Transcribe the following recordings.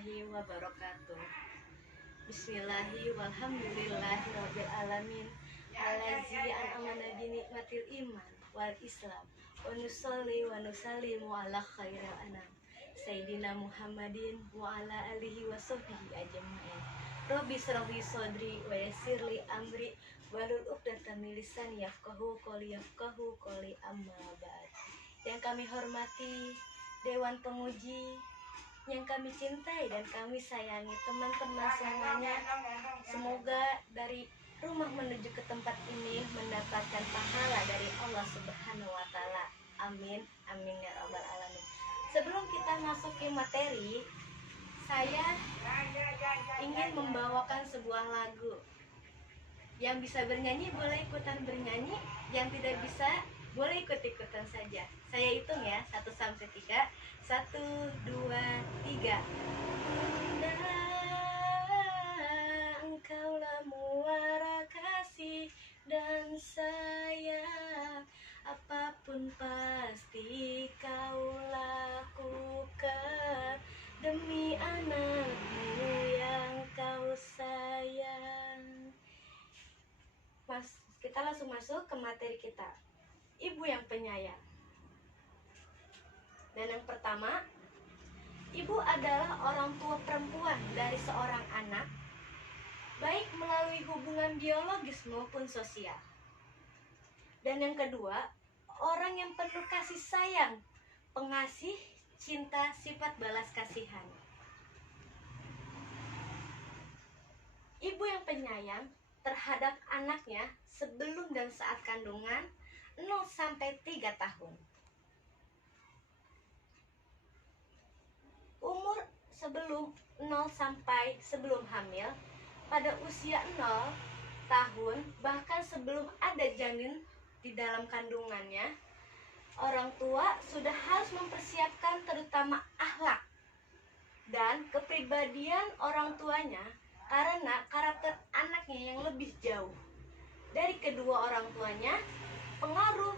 warahmatullahi wabarakatuh. Bismillahi walhamdulillahi rabbil alamin. Allazi an'amana bi nikmatil iman wal islam. Wa nusalli wa nusallimu ala khairil anam. Sayyidina Muhammadin wa ala alihi wa sahbihi ajma'in. Rabbi shrahli sadri wa yassirli amri wahlul 'uqdatam min lisani yafqahu qawli amma ba'd. Yang kami hormati Dewan Penguji, yang kami cintai dan kami sayangi teman-teman semuanya, semoga dari rumah menuju ke tempat ini mendapatkan pahala dari Allah Subhanahu wa Ta'ala. Amin, amin ya Rabbal Alamin. Sebelum kita masuk ke materi, saya ingin membawakan sebuah lagu. Yang bisa bernyanyi boleh ikutan bernyanyi, yang tidak bisa boleh ikut-ikutan saja. Saya hitung ya, 1 sampai 3. 1, 2, 3. Bunda, engkaulah muara kasih dan sayang, apapun pasti kau lakukan demi anakmu yang kau sayang. Mas, kita langsung masuk ke materi kita. Ibu yang penyayang. Dan yang pertama, ibu adalah orang tua perempuan dari seorang anak, baik melalui hubungan biologis maupun sosial. Dan yang kedua, orang yang penuh kasih sayang, pengasih, cinta, sifat balas kasihan. Ibu yang penyayang terhadap anaknya sebelum dan saat kandungan 0 sampai 3 tahun. Umur sebelum 0 sampai sebelum hamil, pada usia 0 tahun, bahkan sebelum ada janin di dalam kandungannya, orang tua sudah harus mempersiapkan terutama akhlak dan kepribadian orang tuanya, karena karakter anaknya yang lebih jauh dari kedua orang tuanya pengaruh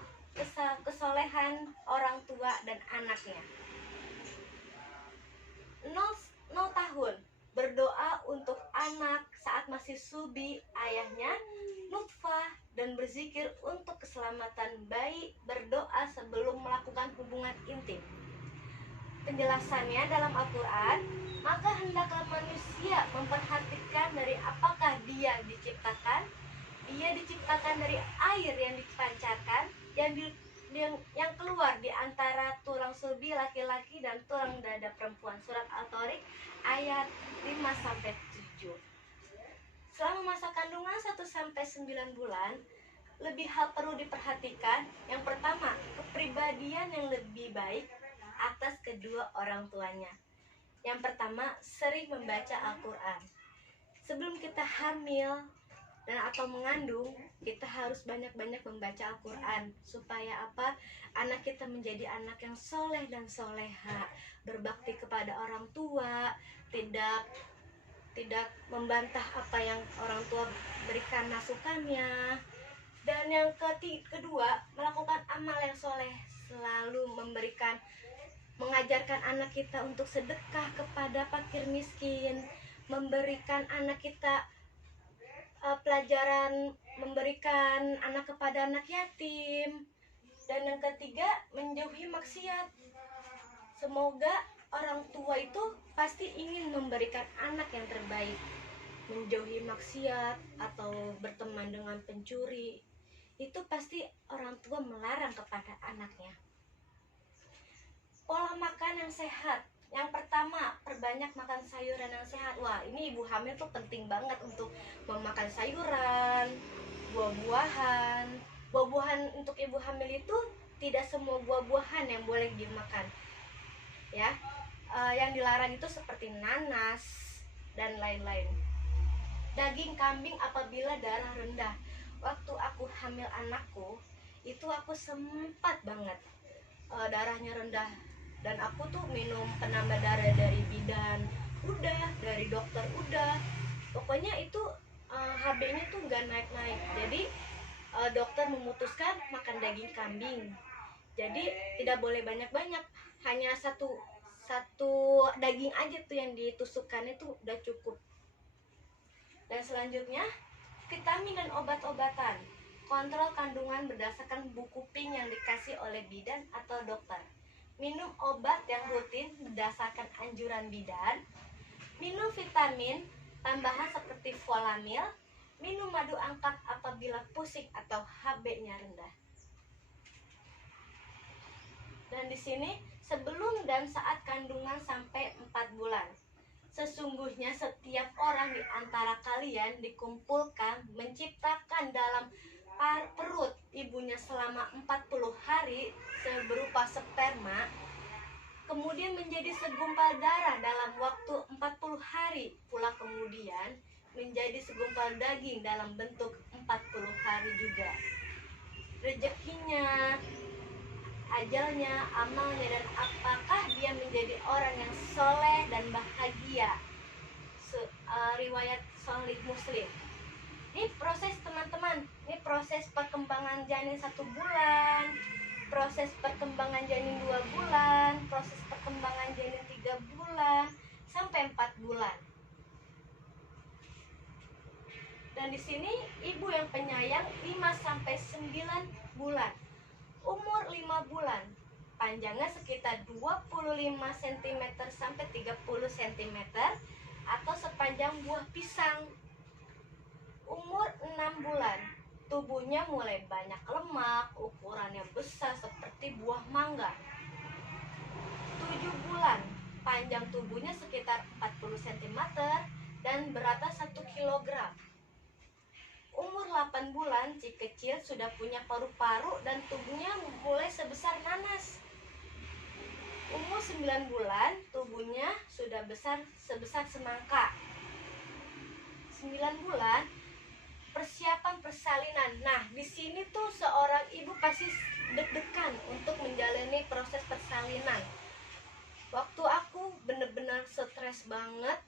kesolehan orang tua dan anaknya. 0 tahun berdoa untuk anak saat masih subi ayahnya, nutfah, dan berzikir untuk keselamatan bayi, berdoa sebelum melakukan hubungan intim. Penjelasannya dalam Al-Quran, maka hendaklah manusia memperhatikan dari apakah dia diciptakan. Dia diciptakan dari air yang dipancarkan, yang keluar di antara tulang sulbi laki-laki dan tulang dada perempuan. Surat Al-Tariq ayat 5-7. Selama masa kandungan 1 sampai 9 bulan, lebih hal perlu diperhatikan. Yang pertama, kepribadian yang lebih baik atas kedua orang tuanya. Yang pertama, sering membaca Al-Quran. Sebelum kita hamil dan atau mengandung, kita harus banyak-banyak membaca Al-Quran. Supaya apa? Anak kita menjadi anak yang soleh dan soleha, berbakti kepada orang tua, tidak membantah apa yang orang tua berikan masukannya. Dan yang kedua, melakukan amal yang soleh, selalu mengajarkan anak kita untuk sedekah kepada fakir miskin, memberikan anak kita pelajaran, memberikan anak kepada anak yatim. Dan yang ketiga, menjauhi maksiat. Semoga orang tua itu pasti ingin memberikan anak yang terbaik, menjauhi maksiat atau berteman dengan pencuri. Itu pasti orang tua melarang kepada anaknya. Pola makan yang sehat. Yang pertama, perbanyak makan sayuran yang sehat. Wah, ini ibu hamil tuh penting banget untuk memakan sayuran, buah-buahan. Buah-buahan untuk ibu hamil itu tidak semua buah-buahan yang boleh dimakan. Ya, yang dilarang itu seperti nanas dan lain-lain. Daging kambing apabila darah rendah. Waktu aku hamil anakku, itu aku sempat banget darahnya rendah. Dan aku tuh minum penambah darah dari bidan udah, dari dokter udah. Pokoknya itu HB-nya tuh gak naik-naik. Jadi dokter memutuskan makan daging kambing. Jadi tidak boleh banyak-banyak, hanya satu satu daging aja tuh yang ditusukkan itu udah cukup. Dan selanjutnya vitamin dan obat-obatan. Kontrol kandungan berdasarkan buku pink yang dikasih oleh bidan atau dokter. Minum obat yang rutin berdasarkan anjuran bidan. Minum vitamin tambahan seperti folamil. Minum madu angkat apabila pusing atau HB-nya rendah. Dan di sini sebelum dan saat kandungan sampai 4 bulan. Sesungguhnya setiap orang di antara kalian dikumpulkan menciptakan dalam perut ibunya selama 40 hari berupa sperma, kemudian menjadi segumpal darah dalam waktu 40 hari, pula kemudian menjadi segumpal daging dalam bentuk 40 hari juga. Rezekinya, ajalnya, amalnya, dan apakah dia menjadi orang yang soleh dan bahagia. Riwayat Sahih Muslim. Ini proses teman-teman, ini proses perkembangan janin 1 bulan, proses perkembangan janin 2 bulan, proses perkembangan janin 3 bulan sampai 4 bulan. Dan di sini ibu yang penyayang 5 sampai 9 bulan. Umur 5 bulan, panjangnya sekitar 25 cm sampai 30 cm atau sepanjang buah pisang. Umur 6 bulan, tubuhnya mulai banyak lemak, ukurannya besar seperti buah mangga. 7 bulan, panjang tubuhnya sekitar 40 cm dan beratnya 1 kg. Umur 8 bulan, si kecil sudah punya paru-paru dan tubuhnya mulai sebesar nanas. Umur 9 bulan, tubuhnya sudah sebesar semangka. 9 bulan, persiapan persalinan. Nah, di sini tuh seorang ibu pasti deg-degan untuk menjalani proses persalinan. Waktu aku bener-bener stres banget,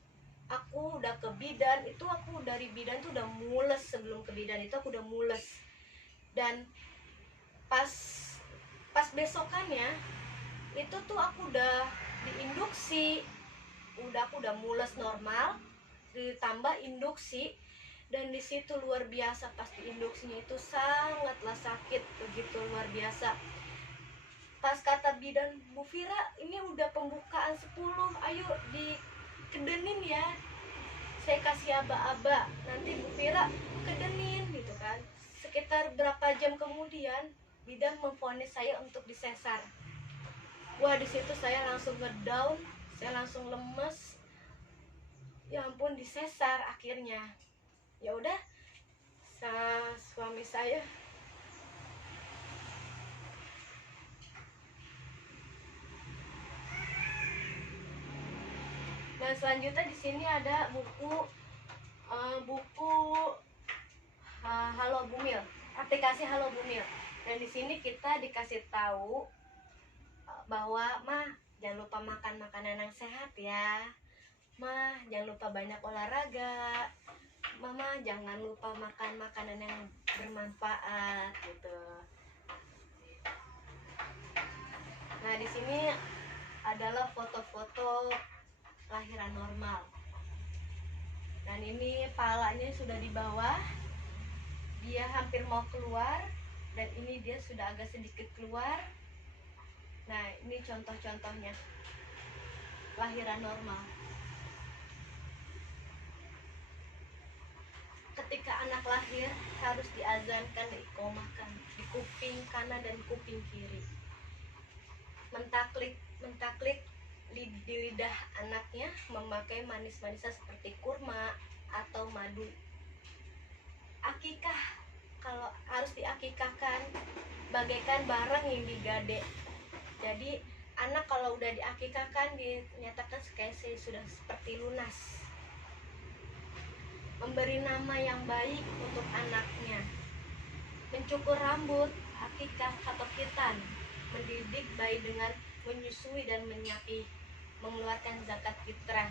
aku udah ke bidan, itu aku dari bidan tuh udah mules. Sebelum ke bidan itu aku udah mules. Dan pas besokannya itu tuh aku udah diinduksi, aku udah mules normal, ditambah induksi. Dan di situ luar biasa, pas diinduksinya itu sangatlah sakit, begitu luar biasa. Pas kata bidan, Bu Fira ini udah pembukaan 10, ayo dikedenin ya, saya kasih aba-aba, nanti Bu Fira kedenin gitu kan. Sekitar berapa jam kemudian bidan memvonis saya untuk disesar. Wah, di situ saya langsung ngedown, saya langsung lemes. Ya ampun, disesar akhirnya. Ya udah, suami saya dan selanjutnya di sini ada buku Halo Bumil, aplikasi Halo Bumil. Dan di sini kita dikasih tahu bahwa mah jangan lupa makan makanan yang sehat ya, mah jangan lupa banyak olahraga, mama jangan lupa makan makanan yang bermanfaat gitu. Nah, di sini adalah foto-foto lahiran normal. Dan ini palanya sudah di bawah, dia hampir mau keluar, dan ini dia sudah agak sedikit keluar. Nah, ini contoh-contohnya lahiran normal. Ketika anak lahir harus diazankan, diiqomahkan di kuping kanan dan kuping kiri. Mentaklik di lidah anaknya, memakai manis-manisan seperti kurma atau madu. Akikah, kalau harus diakikahkan bagaikan barang yang digade. Jadi anak kalau udah diakikahkan dinyatakan kayak sudah seperti lunas. Memberi nama yang baik untuk anaknya, mencukur rambut, akikah atau khitan, mendidik bayi dengan menyusui dan menyapi, mengeluarkan zakat fitrah.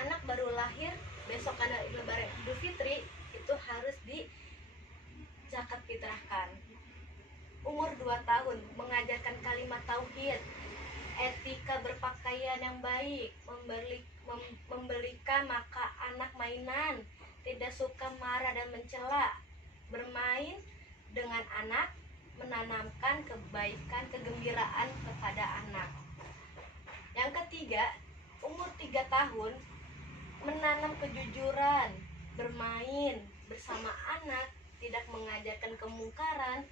Anak baru lahir besok karena lebaran Idul Fitri itu harus di zakat fitrahkan. Umur 2 tahun mengajarkan kalimat tauhid, etika berpakaian yang baik, membelikan maka anak mainan, tidak suka marah dan mencela, bermain dengan anak, menanamkan kebaikan, kegembiraan kepada anak. Yang ketiga, umur 3 tahun, menanam kejujuran, bermain bersama anak, tidak mengajarkan kemungkaran,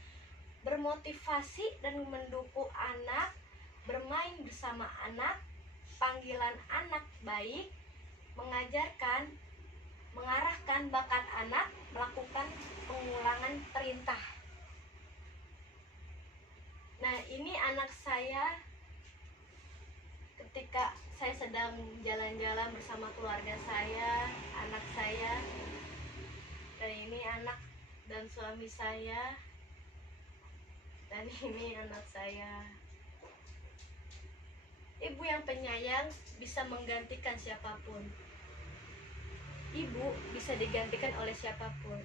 bermotivasi dan mendukung anak, bermain bersama anak, panggilan anak baik, mengarahkan bakat anak, melakukan pengulangan perintah. Nah, ini anak saya ketika saya sedang jalan-jalan bersama keluarga saya, anak saya, dan ini anak dan suami saya, dan ini anak saya. Ibu yang penyayang bisa menggantikan siapapun. Ibu bisa digantikan oleh siapapun.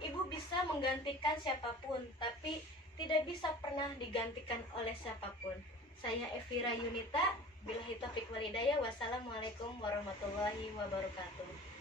Ibu bisa menggantikan siapapun, tapi tidak bisa pernah digantikan oleh siapapun. Saya Evira Yunita, billahi taufiq wal hidayah. Wassalamualaikum warahmatullahi wabarakatuh.